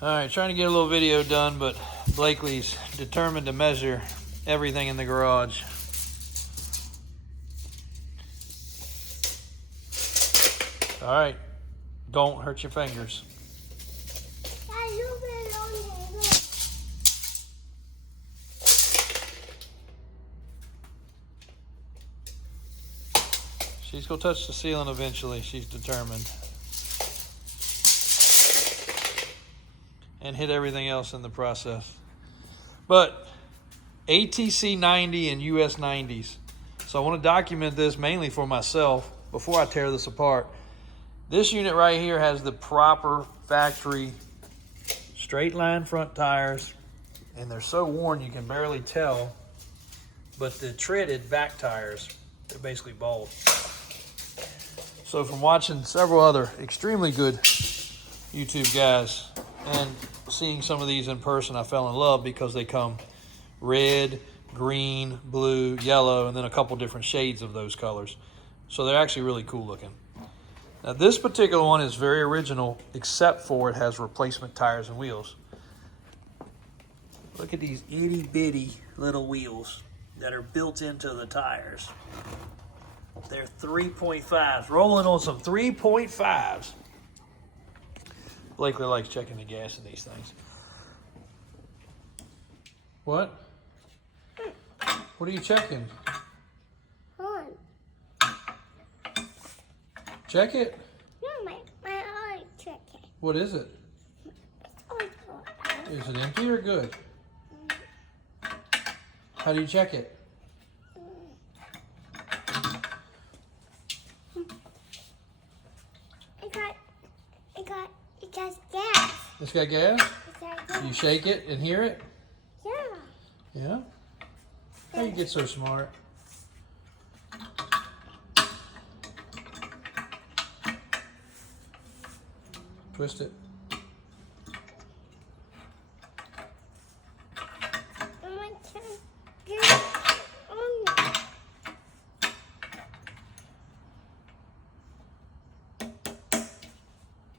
All right, trying to get a little video done, but Blakely's determined to measure everything in the garage. All right, don't hurt your fingers. She's gonna touch the ceiling eventually, she's determined. And hit everything else in the process. But ATC 90 and US 90s. So I want to document this mainly for myself before I tear this apart. This unit right here has the proper factory straight line front tires, and they're so worn you can barely tell, but the treaded back tires, they're basically bald. So from watching several other extremely good YouTube guys and seeing some of these in person, I fell in love because they come red, green, blue, yellow, and then a couple different shades of those colors. So they're actually really cool looking. Now this particular one is very original, except for it has replacement tires and wheels. Look at these itty bitty little wheels that are built into the tires. They're 3.5s, rolling on some 3.5s. Blakely likes checking the gas in these things. What? What are you checking? Check it? No, my eye check it. What is it? Is it empty or good? How do you check it? It got gas. It's got gas? You shake it and hear it? Yeah. Yeah? How you get so smart? Twist it.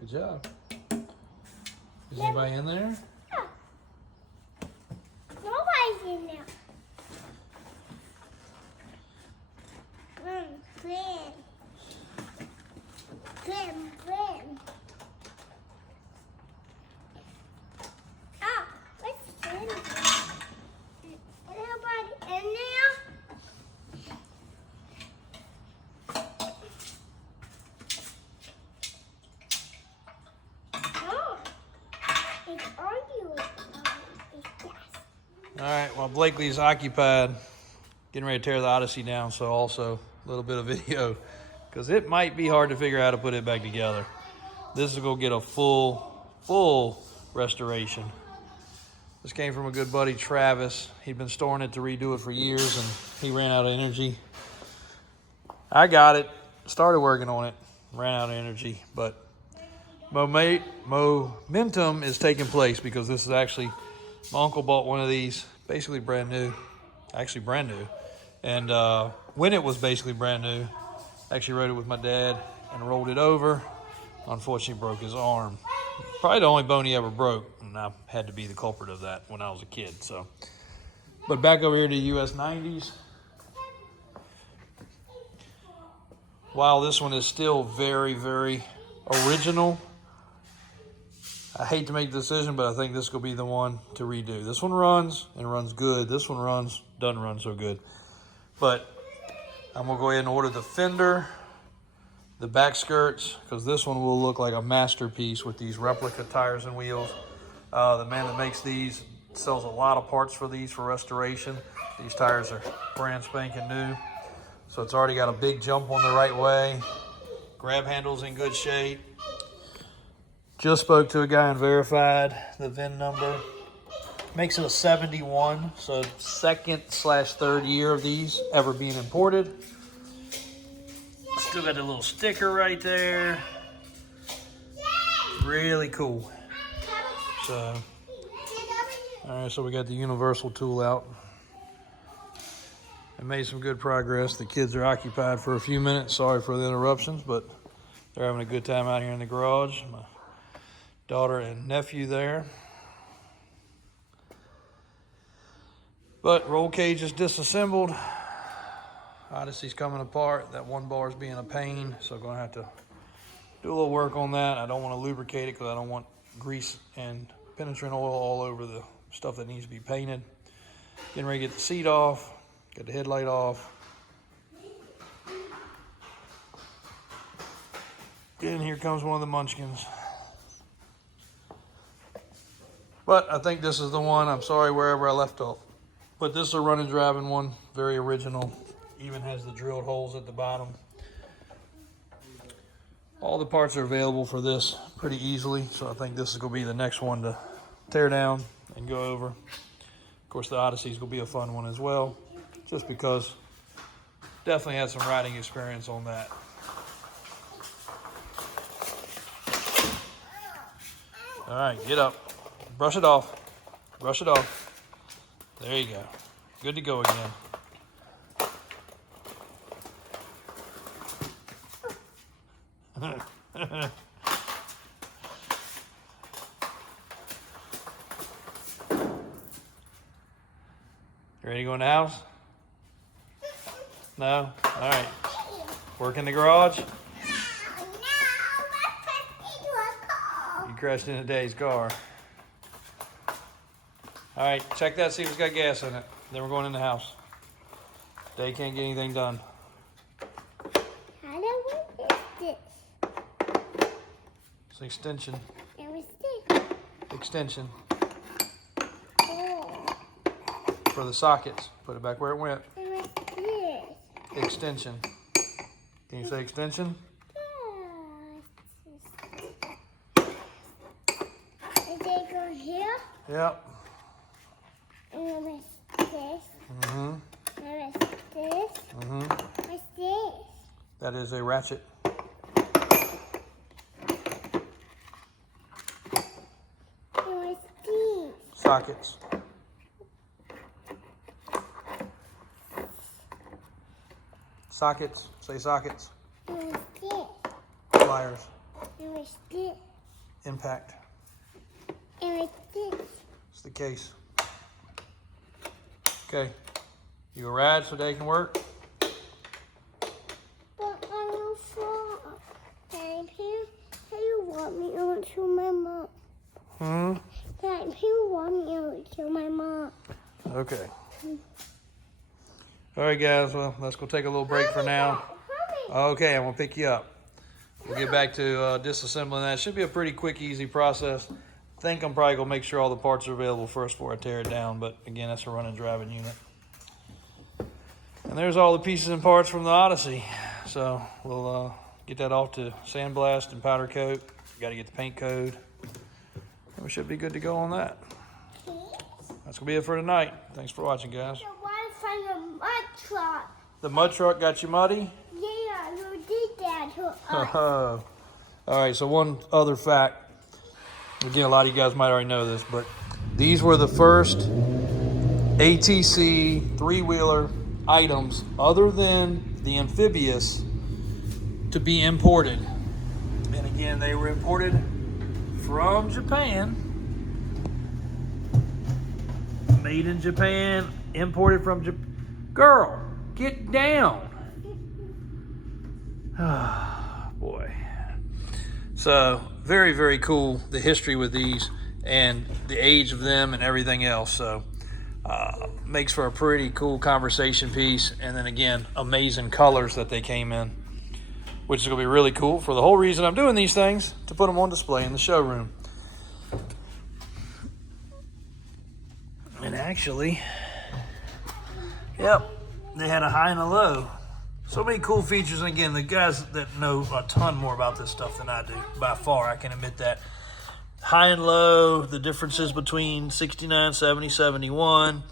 Good job. Is anybody in there? No. Nobody's in there. Glenn. Oh, what's in there? Nobody in there? Oh, it's arguing. All right, well, Blakely's occupied getting ready to tear the Odyssey down, so also a little bit of video, because it might be hard to figure out how to put it back together. This is going to get a full restoration. This came from a good buddy, Travis. He'd been storing it to redo it for years, and he ran out of energy. I got it, started working on it, ran out of energy, but momentum is taking place, because this is actually, my uncle bought one of these, basically brand new, and when it was basically brand new, I actually rode it with my dad and rolled it over. Unfortunately broke his arm. Probably the only bone he ever broke, and I had to be the culprit of that when I was a kid. So, but back over here to US 90s. While this one is still very, very original, I hate to make the decision, but I think this will be the one to redo. This one runs and runs good. This one doesn't run so good. But I'm gonna go ahead and order the fender, the back skirts, because this one will look like a masterpiece with these replica tires and wheels. The man that makes these sells a lot of parts for these for restoration. These tires are brand spanking new. So it's already got a big jump on the right way. Grab handle's in good shape. Just spoke to a guy and verified the VIN number. Makes it a 71, so second/third year of these ever being imported. Still got the little sticker right there. Really cool. So, all right, so we got the universal tool out. I made some good progress. The kids are occupied for a few minutes. Sorry for the interruptions, but they're having a good time out here in the garage. My daughter and nephew there. But roll cage is disassembled. Odyssey's coming apart. That one bar is being a pain, so I'm gonna have to do a little work on that. I don't want to lubricate it because I don't want grease and penetrant oil all over the stuff that needs to be painted. Getting ready to get the seat off, get the headlight off. And here comes one of the munchkins. But I think this is the one. I'm sorry wherever I left off. But this is a running driving one, very original. Even has the drilled holes at the bottom. All the parts are available for this pretty easily, so I think this is going to be the next one to tear down and go over. Of course, the Odyssey is going to be a fun one as well, just because definitely had some riding experience on that. All right, get up. Brush it off. Brush it off. There you go. Good to go again. You ready to go in the house? No? All right. Work in the garage? You crashed into Dave's car. All right, check that, see if it's got gas in it. Then we're going in the house. Dave can't get anything done. How do we do this? It's an extension. And we see. Extension Oh. for the sockets. Put it back where it went. And what's this? Extension. Can you say extension? Is it go here? Yep. And what's this? Mm-hmm. And what's this? Mm-hmm. What's this? That is a ratchet. And what's these? Sockets. Sockets. Say sockets. And what's this? Pliers. And what's this? Impact. And what's this? It's the case. Okay. You a ride so Dave can work? But I'm not sure. Dad, you want me over to my mom? Dad, you want me over to my mom? Okay. All right, guys. Well, let's go take a little break for now. Okay, I'm going to pick you up. We'll get back to disassembling that. Should be a pretty quick, easy process. I think I'm probably going to make sure all the parts are available first before I tear it down. But, again, that's a running driving unit. And there's all the pieces and parts from the Odyssey. So we'll get that off to sandblast and powder coat. Got to get the paint code. And we should be good to go on that. That's going to be it for tonight. Thanks for watching, guys. The one from the mud truck. The mud truck got you muddy? Yeah, you did that to us. All right, so one other fact. Again, a lot of you guys might already know this, but these were the first ATC three-wheeler items other than the amphibious to be imported. And again, they were imported from Japan. Made in Japan, imported from Japan. Girl, get down. Boy. So, very, very cool, the history with these and the age of them and everything else. So, makes for a pretty cool conversation piece. And then again, amazing colors that they came in, which is going to be really cool for the whole reason I'm doing these things, to put them on display in the showroom. And actually, yep, they had a high and a low. So many cool features. And again, the guys that know a ton more about this stuff than I do, by far, I can admit that. High and low, the differences between 69, 70, 71.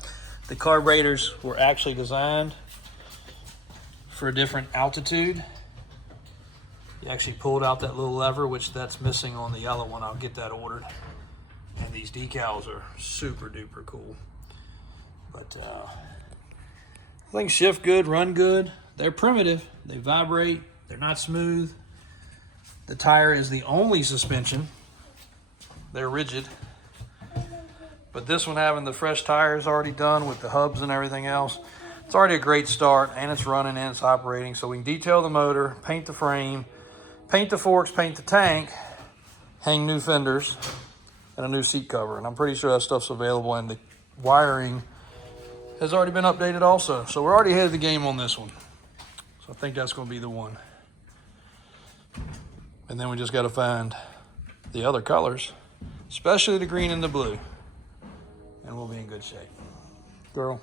The carburetors were actually designed for a different altitude. You actually pulled out that little lever, which that's missing on the yellow one. I'll get that ordered. And these decals are super duper cool. But things shift good, run good. They're primitive. They vibrate. They're not smooth. The tire is the only suspension They're rigid. But this one having the fresh tires already done with the hubs and everything else, it's already a great start, and it's running and it's operating. So we can detail the motor, paint the frame, paint the forks, paint the tank, hang new fenders, and a new seat cover. And I'm pretty sure that stuff's available, and the wiring has already been updated also. So we're already ahead of the game on this one. So I think that's going to be the one. And then we just got to find the other colors, especially the green and the blue. And we'll be in good shape. Girl,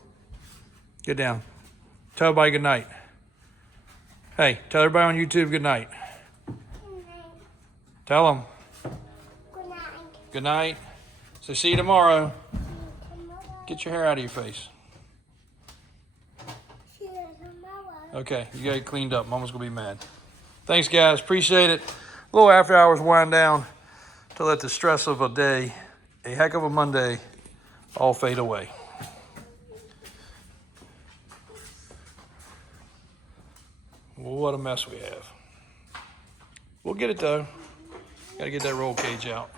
get down. Tell everybody good night. Hey, tell everybody on YouTube good night. Good night. Tell them. Good night. Good night. So see you tomorrow. Tomorrow. Get your hair out of your face. See you tomorrow. Okay, you got it cleaned up. Mama's going to be mad. Thanks, guys. Appreciate it. A little after hours wind down to let the stress of a day, a heck of a Monday, all fade away. What a mess we have. We'll get it though. Gotta get that roll cage out.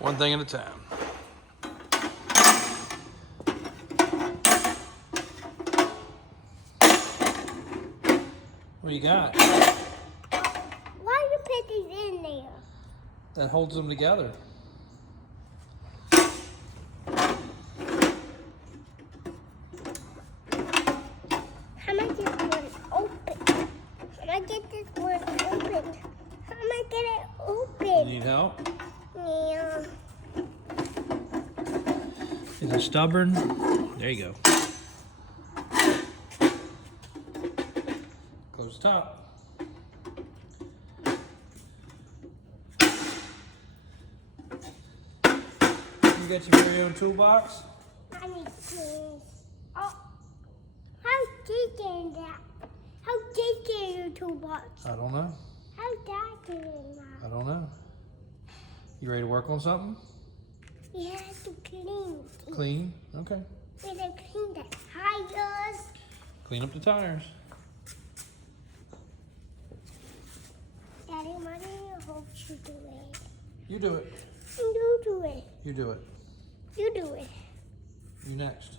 One thing at a time. What do you got? Why you put these in there? That holds them together. How am I get this one open? How am I get this one open? How am I get it open? Need help? Yeah. Is it stubborn? There you go. Close the top. You got your very own toolbox? I need this. Oh, how deep is that? How deep is your toolbox? I don't know. How dark is it I now? don't know. You ready to work on something? We have to clean. Clean? Okay. We have to clean the tires. Clean up the tires. Daddy, Mommy, I hope you do it. You do it. You do it. You do it. You do it. You next.